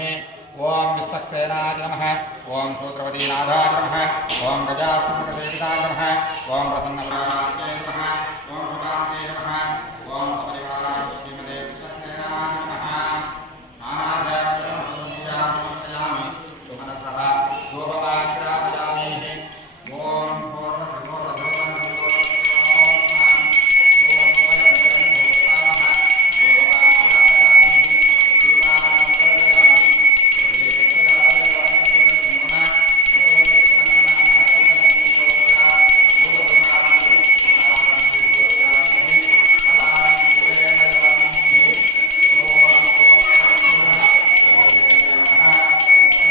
ओम विश्वक्सेनाय नमः ओम शूद्रवतीनाथाय नमः ओम गजासुमकसेविताय नमः ओम प्रसन्नवराय नमः ओम शुभांगे नमः ओम सपरिवाराय श्रीमते विश्वक्सेनाय नमः नानादयामि सुमनसः शोभवाग्रापयामि ओम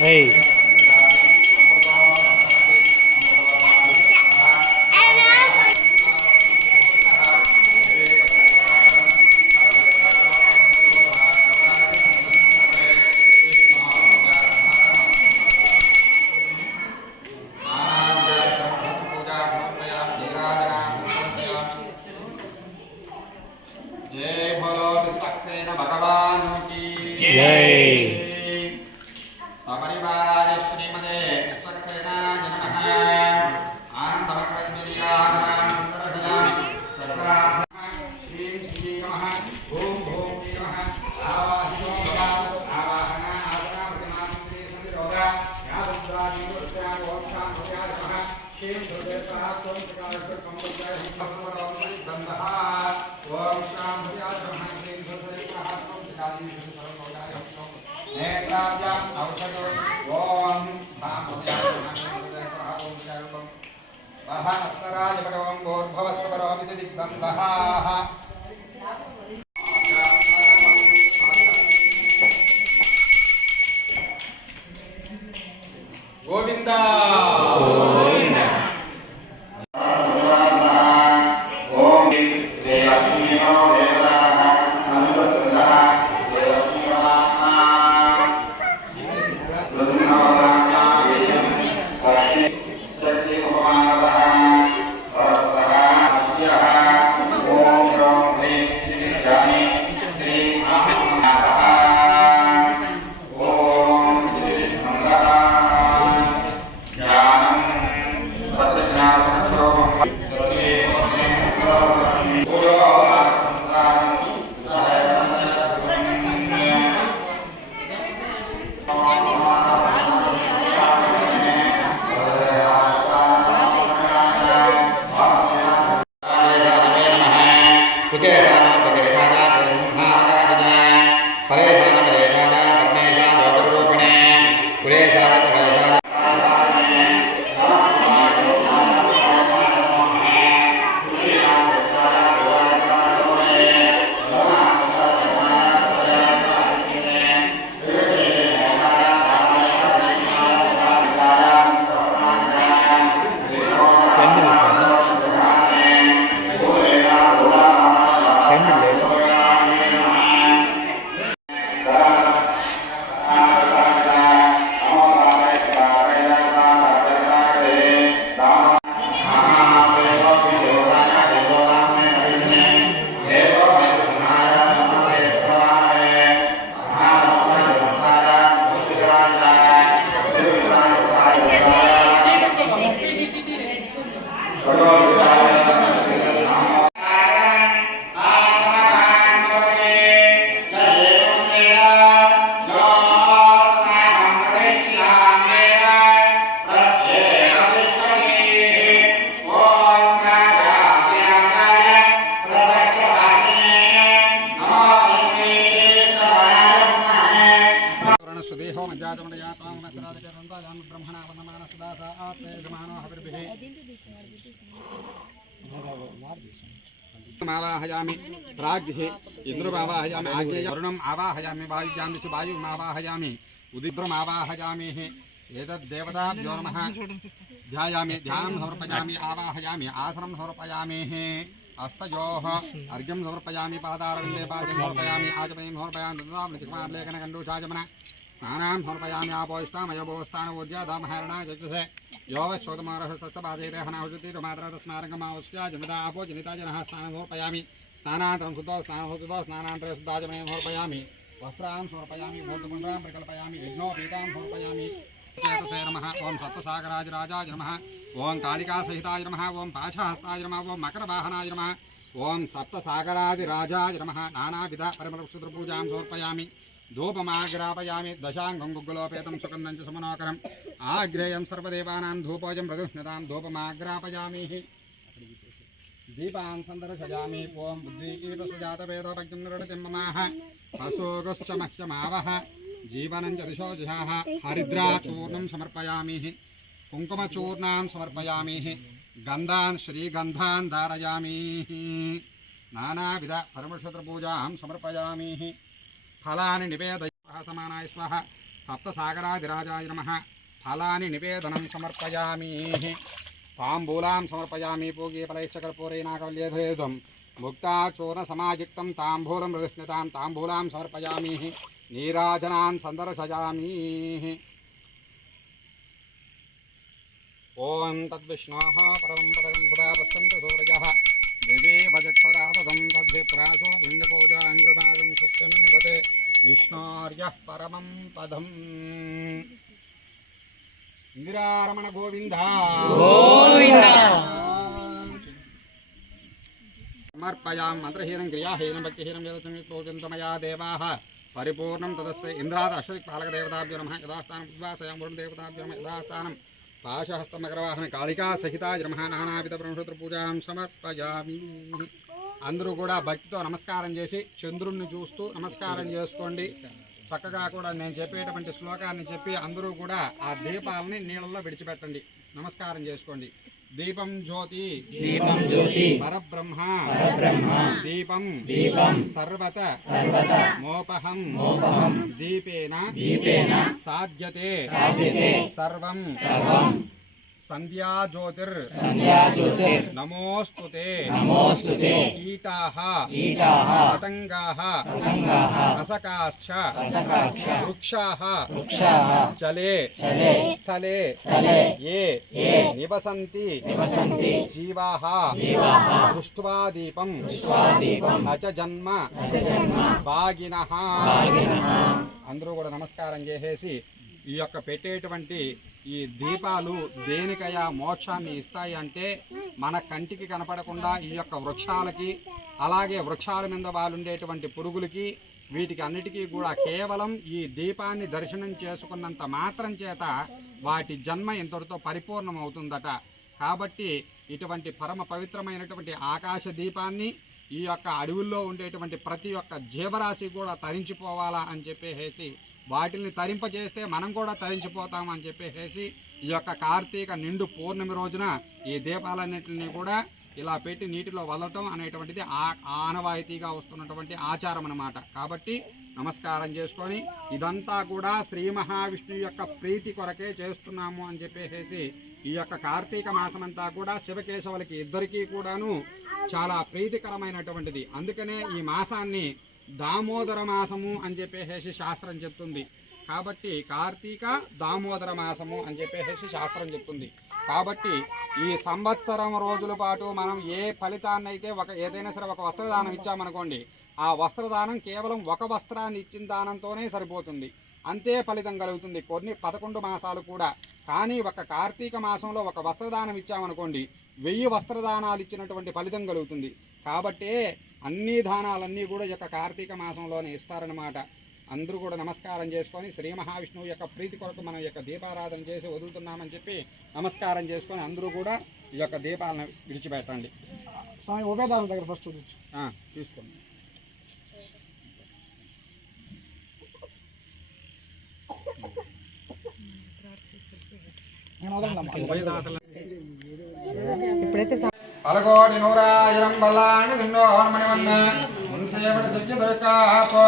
Hey. जय बोलो विश्वक्सेन भगवान की जय। सपरिवाराय श्रीमते विश्वक्सेनाय नमः आनन्दमग्रज्ञानां सुन्दरभयामि श्रीं श्री नमः ओम ओम नमः आवाहितो भव आवाहना आसना प्रतिमांस्त्री संयोगा यादुद्रादि मुद्रा ओम शांत्याय नमः श्रीं दुर्गेश्वराय ओम प्रकाशः संवत्सराय हितस्वरं दन्दः ओम शांत्याय नमः श्रीं दुर्गेश्वराय ओम प्रकाशः संवत्सराय नेत्राभ्यां औषधो ओम भामोद्याय नमः ओम शांतं वाहनस्तराय भगवं भोर्भवस्वरोमिति दिग्बन्धः गोविंदा आवाहयामि प्राग्हे इंद्रमावाहयामि आग्नेय वरुणम् आवाहयामि वायुजामिषु वायुम् आवाहयामि उदित्रम् आवाहयामि एतद्देवताभ्यो नमः ध्यायामि ध्यानं समर्पयामि आवाहयामि आसनं समर्पयामि हस्तयोः अर्घ्यं समर्पयामि पादारविन्दे पादं समर्पयामि आचमनीं समर्पयामि ददामलेखनकण्डूषाचमन स्नानां समर्पयामि आपोष्टामयोगोस्थानवोज्यादामहरणा चक्षुषे यो वैश्वतमारहस्तपादेते हनाहुतिरुमात्रा तस्मारङ्गमावस्या जनिता आपो जनिता जनः स्नानं समर्पयामि स्नानान्तरं शुद्धो स्नानं शुद्धो स्नानान्तरे शुद्धाचमनीं समर्पयामि वस्त्रान् समर्पयामि भूतपुण्ड्रान् प्रकल्पयामि यज्ञोपीतान् समर्पयामि चेतसे नमः ओं सप्तसागराज राजाय नमः ओं कालिकासहिताय नमः ओं पाशहस्ताय नमः ओं मकरवाहनाय नमः ओं सप्तसागराज राजाय नमः नानाविध परिमलक्षुद्रपूजां समर्पयामि धूपमाग्रापयामि दशाङ्गं गुग्गुलोपेतं सुगन्धं च समनोकरम् आग्रेयं सर्वदेवानां धूपोजं मृदुस्मितां धूपमाग्रापयामि दीपान् सन्दर्शयामि ओं बुद्धिकीटसुजातवेदोपज्ञं निरटिं ममाह असोगश्च मह्यमावः जीवनं च दिशो जिहाः हरिद्राचूर्णं समर्पयामि कुङ्कुमचूर्णां समर्पयामि गन्धान् श्रीगन्धान् धारयामि नानाविध परमक्षत्रपूजां समर्पयामि फलानि निवेदयामः समानाय स्वाहा सप्तसागराधिराजाय नमः फलानि निवेदनं समर्पयामि ताम्बूलां समर्पयामि पूगीफलैश्च कर्पूरेणाकवल्येधेदं मुक्ताचूर्णसमायुक्तं ताम्बूलं मृदुस्मितां ताम्बूलां समर्पयामि नीराजनान् सन्दर्शयामि ॐ तद्विष्णोः परमं पदं सदा पश्यन्तु सूर्यः दिवे वजक्षरातदं तद्विप्रासो विन्दपूजाङ्कृभागं सत्यमिन्दते विष्णोर्यः परमं पदम् इंदिरारमण गोविंद समर्पयामि मंत्रहीनं क्रियाहीनं भक्तिहीनं यदसंयुक्तोजन्तमया देवाः परिपूर्णं तदस्ते इंद्राद अश्वदिक्पालकदेवताभ्यो नमः यदास्थानं उद्वासयां वरुणदेवताभ्यो नमः यदास्थानं पाशहस्तमकरवाहन कालिका सहिताय नमः नानाविध ब्रह्मसूत्रपूजां समर्पयामि అందరూ కూడా భక్తితో నమస్కారం చేసి చంద్రుణ్ణి చూస్తూ నమస్కారం చేసుకోండి చక్కగా కూడా నేను చెప్పేటువంటి శ్లోకాన్ని చెప్పి అందరూ కూడా ఆ దీపాలని నీళ్ళల్లో విడిచిపెట్టండి నమస్కారం చేసుకోండి దీపం జ్యోతి పరబ్రహ్మ దీపం సర్వత మోపహం దీపేన సాధ్యతే సర్వం संध्या ज्योतिर नमोस्तुते कीटाः पतंगाः असकाश्च वृक्षाः चले स्थले ये निवसन्ति जीवाः दृष्ट्वा दीपं अच जन्म भागिनः అందరూ కూడా నమస్కారం చేసేసి ఈ యొక్క పెట్టేటువంటి ఈ దీపాలు దేనికయా మోక్షాన్ని ఇస్తాయి అంటే మన కంటికి కనపడకుండా ఈ యొక్క వృక్షాలకి అలాగే వృక్షాల మీద వాలుండేటువంటి పురుగులకి వీటికి అన్నిటికీ కూడా కేవలం ఈ దీపాన్ని దర్శనం చేసుకున్నంత మాత్రం చేత వాటి జన్మ ఇంతటితో పరిపూర్ణం అవుతుందట కాబట్టి ఇటువంటి పరమ పవిత్రమైనటువంటి ఆకాశ దీపాన్ని ఈ యొక్క అడవుల్లో ఉండేటువంటి ప్రతి ఒక్క జీవరాశి కూడా తరించిపోవాలా అని చెప్పేసి వాటిని తరింపజేస్తే మనం కూడా తరించిపోతాం అని చెప్పేసి ఈ యొక్క కార్తీక నిండు పౌర్ణమి రోజున ఈ దీపాలన్నింటినీ కూడా ఇలా పెట్టి నీటిలో వదలటం అనేటువంటిది ఆనవాయితీగా వస్తున్నటువంటి ఆచారం అన్నమాట కాబట్టి నమస్కారం చేసుకొని ఇదంతా కూడా శ్రీ మహావిష్ణువు యొక్క ప్రీతి కొరకే చేస్తున్నాము అని చెప్పేసి ఈ యొక్క కార్తీక మాసమంతా కూడా శివకేశవులకి ఇద్దరికీ కూడాను చాలా ప్రీతికరమైనటువంటిది అందుకనే ఈ మాసాన్ని దామోదర మాసము అని చెప్పేసి శాస్త్రం చెప్తుంది కాబట్టి కార్తీక దామోదర మాసము అని చెప్పేసి శాస్త్రం చెప్తుంది కాబట్టి ఈ సంవత్సరం రోజుల పాటు మనం ఏ ఫలితాన్ని అయితే ఏదైనా సరే ఒక వస్త్రదానం ఇచ్చామనుకోండి ఆ వస్త్రదానం కేవలం ఒక వస్త్రాన్ని ఇచ్చిన దానంతోనే సరిపోతుంది అంతే ఫలితం కలుగుతుంది కొన్ని 11 మాసాలు కూడా కానీ ఒక కార్తీక మాసంలో ఒక వస్త్రదానం ఇచ్చామనుకోండి 1000 వస్త్రదానాలు ఇచ్చినటువంటి ఫలితం కలుగుతుంది కాబట్టి అన్ని దానాలన్నీ కూడా ఈ యొక్క కార్తీక మాసంలోనే ఇస్తారన్నమాట అందరూ కూడా నమస్కారం చేసుకొని శ్రీ మహావిష్ణువు యొక్క ప్రీతి కొరకు మనం యొక్క దీపారాధన చేసి వదులుతున్నామని చెప్పి నమస్కారం చేసుకొని అందరూ కూడా ఈ యొక్క దీపాలను విడిచిపెట్టండి స్వామి ఉభయదానం దగ్గర ఫస్ట్ తీసుకోండి పలకోటి నూరాయిరం బల్లాండి నిన్నో హోన్మణివన్న మున్సేపటి శక్తి దొరకాపో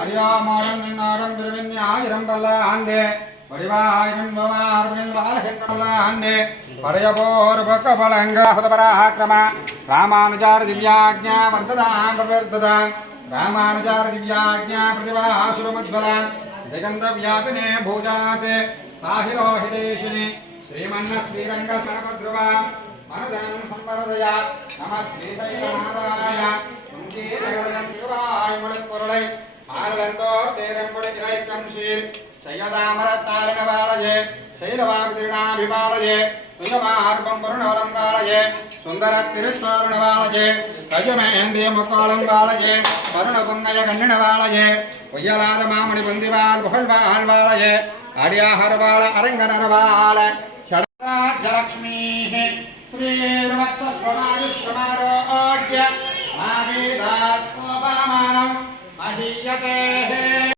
అర్యామోరం నిన్నారం బిరువిన్ని ఆయిరం బల్లాండి పరివాయిరం భోమార్మిల్ బాలహింబల్లాండి పడయపోరు పక్క బలంగా హుతపరాక్రమ రామానుజార దివ్యాజ్ఞా వర్ధదాం ప్రవర్ధదాం రామానుజార దివ్యాజ్ఞా ప్రతిభాసురముజ్వల దిగంత వ్యాపినే భూజాతే సాహిరోహిదేశిని శ్రీమన్న శ్రీరంగ సర్వధ్రువ మనదనం సంవరదయ నమ శ్రీశైలనాథాయ తిరువాయుమల పొరలై மார்கந்தோர் தேரம்புடி இறைக்கம் சீர் சையதாமரத்தாரண வாழஜே சைலவாமிதிருணாபிபாலஜே துயமார்பம் கருணவலம் வாழஜே சுந்தர திருத்தோரண வாழஜே கஜமேந்திய முக்காலம் வாழஜே கருண புன்னய கண்ணின வாழஜே பொய்யலாத மாமணி புந்திவாள் புகழ்வாள் வாழஜே அடியாஹர் வாழ அரங்கனர் வாழ ஷடராஜலக்ஷ்மீ ஸ்ரீர்வத்சஸ்வமாயுஷ்வமாரோக்ய மாவேதாத்மோபமானம் மஹீயதே